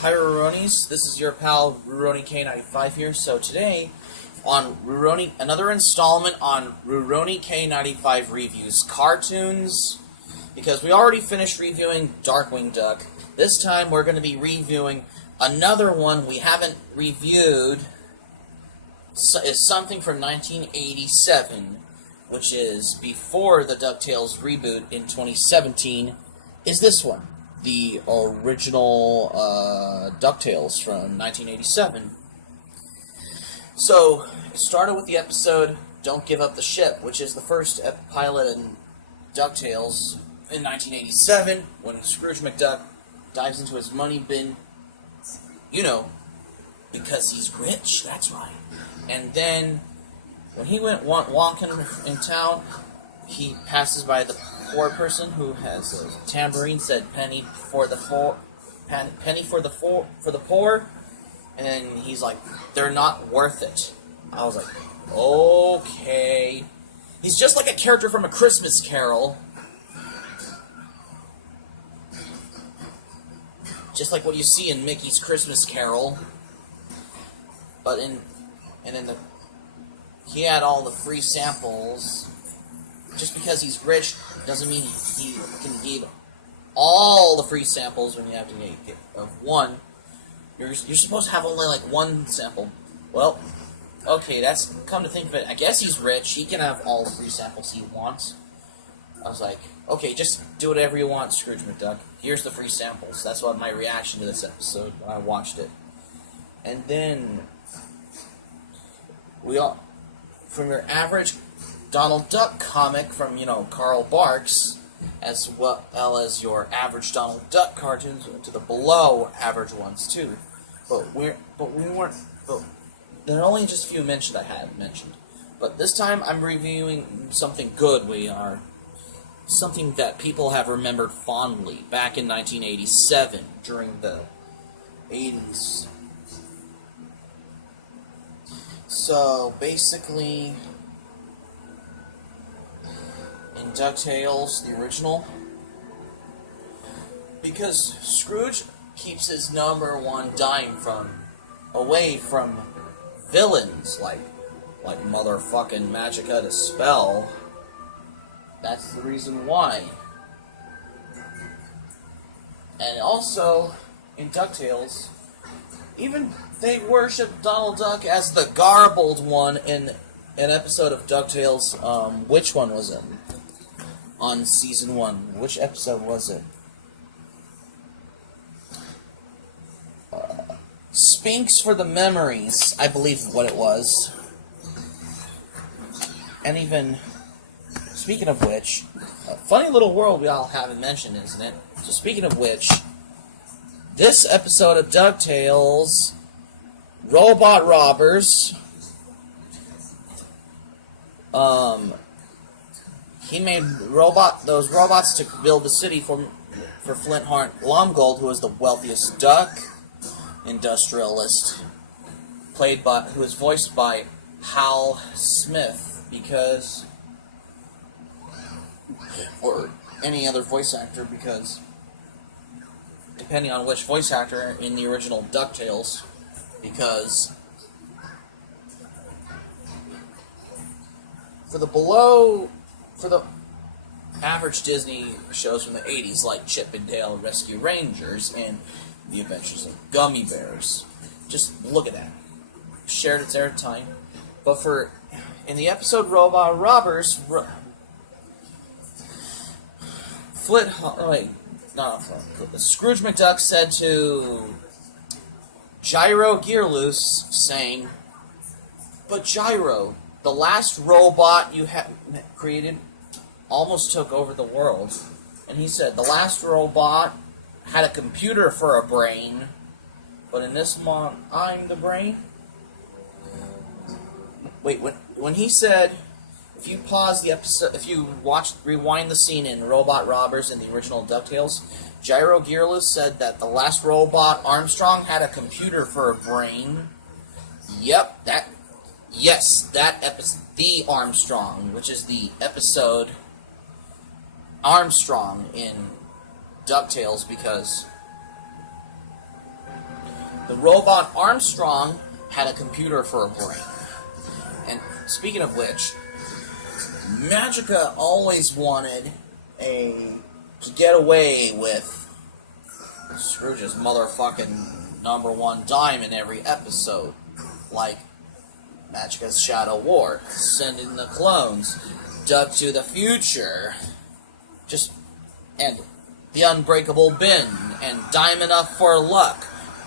Hi Rurouni's, this is your pal RurouniK95 here. So today, on another installment on RurouniK95 Reviews Cartoons, because we already finished reviewing Darkwing Duck. This time we're going to be reviewing another one we haven't reviewed. It's something from 1987, which is before the DuckTales reboot in 2017, is this one. The original DuckTales from 1987. So, it started with the episode Don't Give Up the Ship, which is the first pilot in DuckTales in 1987, when Scrooge McDuck dives into his money bin, you know, because he's rich, that's right. And then, when he went walking in town, he passes by the poor person who has a tambourine, said penny for the poor, and then he's like, they're not worth it. I was like, okay. He's just like a character from A Christmas Carol. Just like what you see in Mickey's Christmas Carol. But he had all the free samples. Just because he's rich doesn't mean he can give all the free samples when you have to get of one. You're supposed to have only like one sample. Well, okay, that's come to think of it. I guess he's rich. He can have all the free samples he wants. I was like, okay, just do whatever you want, Scrooge McDuck. Here's the free samples. That's what my reaction to this episode when I watched it. And then from your average Donald Duck comic from, Carl Barks, as well as your average Donald Duck cartoons, to the below average ones too. But there are only just a few mentioned I hadn't mentioned. But this time I'm reviewing something good. Something that people have remembered fondly back in 1987 during the 80s. So basically, in DuckTales, the original, because Scrooge keeps his #1 dime away from villains like motherfucking Magica the Spell. That's the reason why. And also, in DuckTales, even they worship Donald Duck as the garbled one in an episode of DuckTales. Which one was it? On season 1. Which episode was it? Spinks for the Memories, I believe what it was. And even, speaking of which, a funny little world we all haven't mentioned, isn't it? So speaking of which, this episode of DuckTales, Robot Robbers, he made those robots to build the city for Flintheart Lomgold, who was the wealthiest duck industrialist, who was voiced by Hal Smith, or any other voice actor, because depending on which voice actor in the original DuckTales, because for the average Disney shows from the 80s, like Chip and Dale Rescue Rangers and The Adventures of Gummy Bears, just look at that. Shared its airtime. But in the episode Robot Robbers, Scrooge McDuck said to Gyro Gearloose, saying, "But Gyro, the last robot you had created almost took over the world." And he said, "The last robot had a computer for a brain, but in this one, I'm the brain." Wait, when he said, if you pause the episode, if you rewind the scene in Robot Robbers in the original DuckTales, Gyro Gearloose said that the last robot, Armstrong, had a computer for a brain. Yep, that episode, the Armstrong, which is the episode Armstrong in DuckTales, because The robot Armstrong had a computer for a brain. And speaking of which, Magica always wanted to get away with Scrooge's motherfucking #1 dime in every episode. Like Magica's Shadow War, Send in the Clones, Duck to the Future, and The Unbreakable Bin, and Dime Enough for Luck,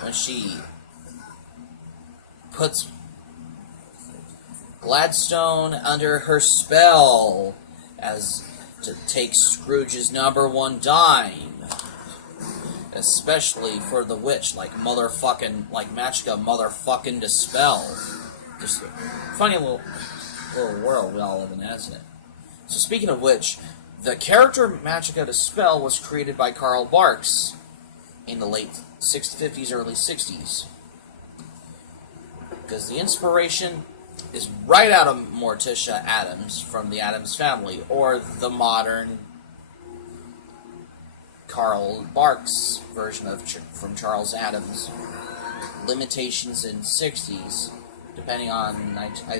when she puts Gladstone under her spell as to take Scrooge's #1 dime, especially for the witch, like Magica motherfucking Dispel. Just a funny little world we all live in, isn't it? So speaking of which, the character Magica Dispel was created by Carl Barks in the late 50s, early 60s. Because the inspiration is right out of Morticia Addams from the Addams Family, or the modern Carl Barks version from Charles Addams. Limitations in 60s, depending on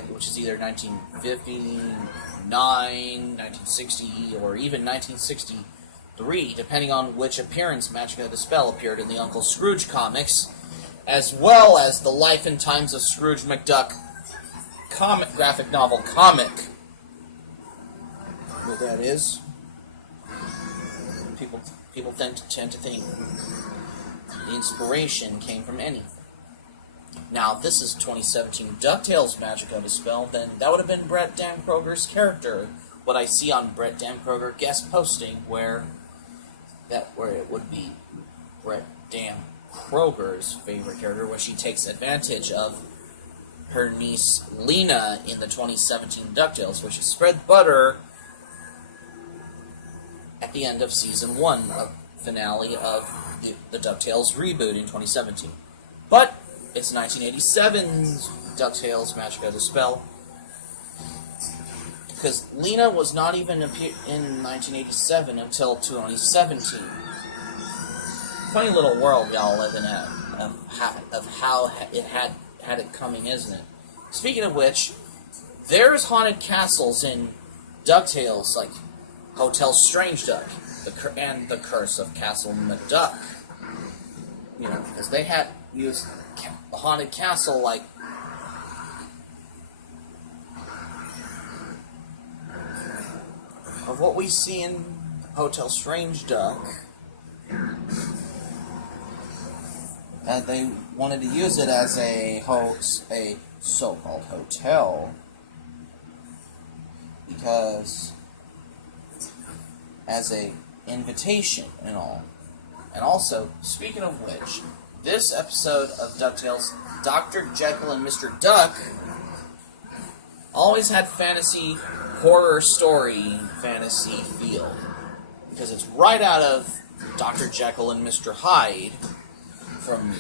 which is either 1959, 1960, or even 1963, depending on which appearance Magica Dispel appeared in the Uncle Scrooge comics, as well as the Life and Times of Scrooge McDuck graphic novel comic. What that is? People tend to think the inspiration came from anything. Now, if this is 2017 DuckTales Magica Dispel, then that would have been Brett Dan Kroger's character. What I see on Brett Dan Kroger guest posting, where it would be Brett Dan Kroger's favorite character, where she takes advantage of her niece Lena in the 2017 DuckTales, which is spread butter at the end of Season 1, finale of the DuckTales reboot in 2017. But it's 1987's DuckTales Magica Dispel, because Lena was not even in 1987 until 2017. Funny little world we all live in of how it had it coming, isn't it? Speaking of which, there's haunted castles in DuckTales, like Hotel Strange Duck, and The Curse of Castle McDuck. You know, because they had used a haunted castle like of what we see in Hotel Strange Duck. And they wanted to use it as a so-called hotel, because as a invitation and all. And also, speaking of which, this episode of DuckTales, Dr. Jekyll and Mr. Duck, always had fantasy, horror story, fantasy feel. Because it's right out of Dr. Jekyll and Mr. Hyde, from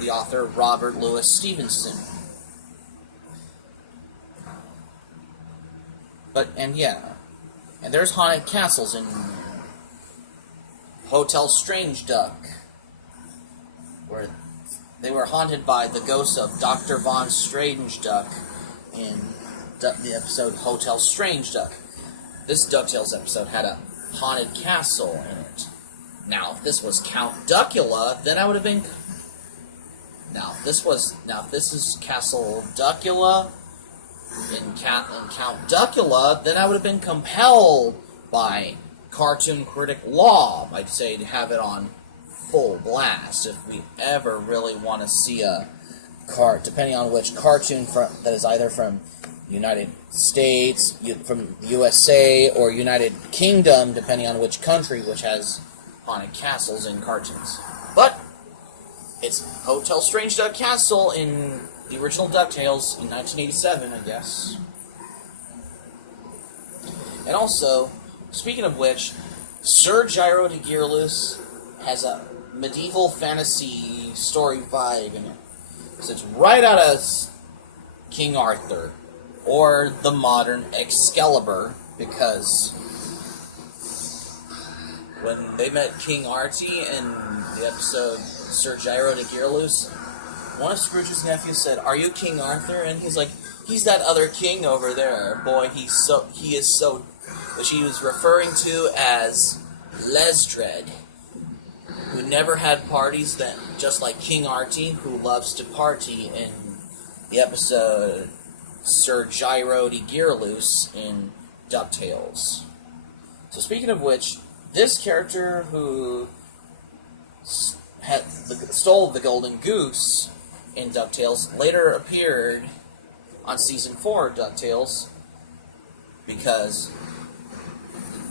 the author Robert Louis Stevenson. And there's haunted castles in Hotel Strange Duck, where they were haunted by the ghost of Dr. Von Strange Duck in the episode Hotel Strange Duck. This DuckTales episode had a haunted castle in it. Now, if this was Count Duckula, then I would have been... if this is Castle Duckula in Count Duckula, then I would have been compelled by cartoon critic law, I'd say, to have it on full blast if we ever really want to see a depending on which cartoon that is either from United States, from USA, or United Kingdom, depending on which country, which has haunted castles in cartoons. But it's Hotel Strange Duck Castle in the original DuckTales in 1987, I guess. And also, speaking of which, Sir Gyro de Gearloose has a medieval fantasy story vibe in it. So it's right out of King Arthur, or the modern Excalibur, because when they met King Artie in the episode Sir Gyro de Gearloose, one of Scrooge's nephews said, "Are you King Arthur?" And he's like, "He's that other king over there. Boy, he is so," which he was referring to as Lesdred, who never had parties, then just like King Artie, who loves to party in the episode Sir Gyro de Gearloose in DuckTales. So speaking of which, this character who stole the Golden Goose in DuckTales later appeared on Season 4 of DuckTales because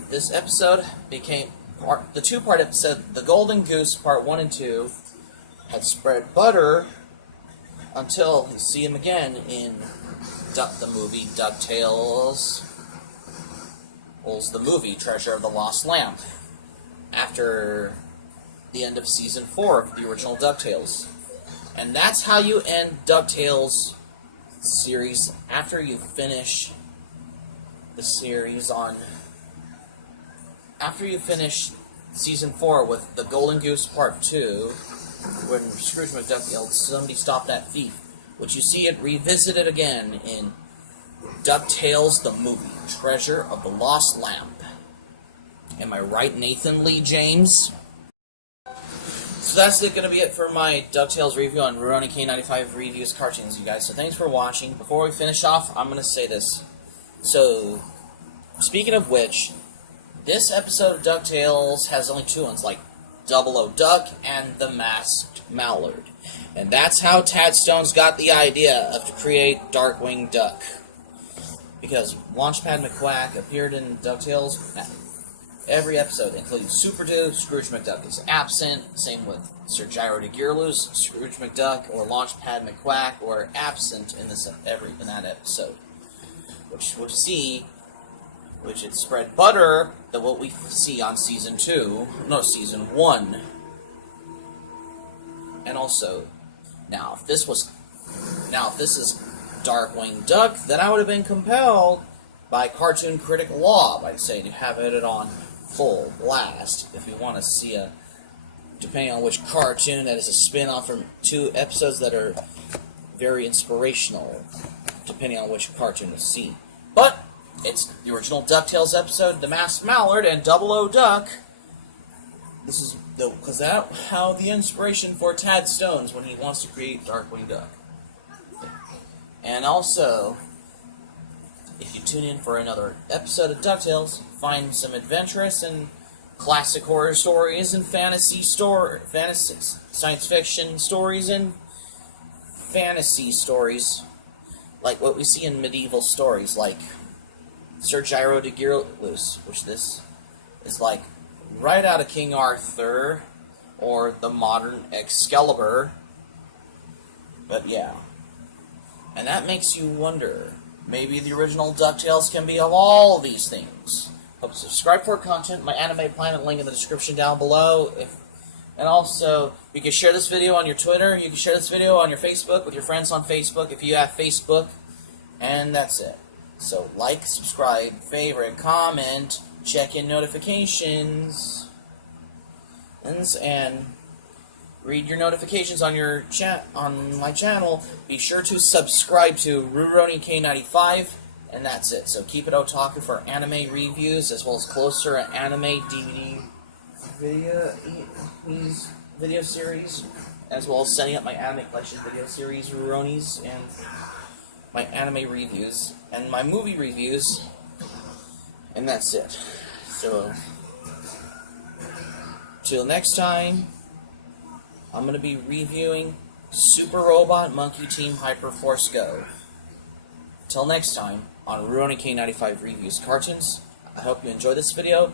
this episode became the two-part episode. The Golden Goose Part 1 and 2 had spread butter until you see him again in the movie DuckTales. The movie Treasure of the Lost Lamp, after the end of Season 4 of the original DuckTales. And that's how you end DuckTales series after you finish the series on... After you finish Season 4 with the Golden Goose Part 2, when Scrooge McDuck yelled, "Somebody stop that thief," which you see it revisited again in DuckTales the movie, Treasure of the Lost Lamp. Am I right, Nathan Lee James? So that's going to be it for my DuckTales review on RurouniK95 Reviews Cartoons, you guys. So thanks for watching. Before we finish off, I'm going to say this. So, speaking of which, this episode of DuckTales has only two ones, like Double O Duck and the Masked Mallard. And that's how Tad Stones got the idea to create Darkwing Duck. Because Launchpad McQuack appeared in DuckTales every episode, including Super Dude. Scrooge McDuck is absent. Same with Sir Gyro de Gearloose. Scrooge McDuck or Launchpad McQuack were absent in that episode. Which it spread butter than what we see on Season 1. And also, now if this is Darkwing Duck, then I would have been compelled by cartoon critic law by saying to have it on full blast if we want to see depending on which cartoon that is a spin-off from two episodes that are very inspirational, depending on which cartoon we see. But it's the original DuckTales episode, The Masked Mallard and Double O Duck. This is because that's how the inspiration for Tad Stones when he wants to create Darkwing Duck. And also, if you tune in for another episode of DuckTales, find some adventurous and classic horror stories and fantasy science fiction stories and fantasy stories, like what we see in medieval stories, like Sir Gyro de Gearloose, which this is like right out of King Arthur or the modern Excalibur. But yeah. And that makes you wonder, maybe the original DuckTales can be of all these things. Hope to subscribe for content, my Anime Planet link in the description down below. And also, you can share this video on your Twitter, you can share this video on your Facebook, with your friends on Facebook if you have Facebook. And that's it. So like, subscribe, favorite, comment, check in notifications, and read your notifications on your on my channel. Be sure to subscribe to RurouniK95, and that's it. So keep it otaku for anime reviews as well as closer anime DVD video series, as well as setting up my anime collection video series, Rurouni's, and my anime reviews and my movie reviews, and that's it. So till next time, I'm going to be reviewing Super Robot Monkey Team Hyperforce Go. Till next time, on RurouniK95 Reviews Cartoons, I hope you enjoy this video.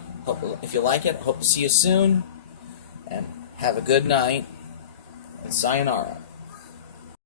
If you like it, I hope to see you soon. And have a good night. And sayonara.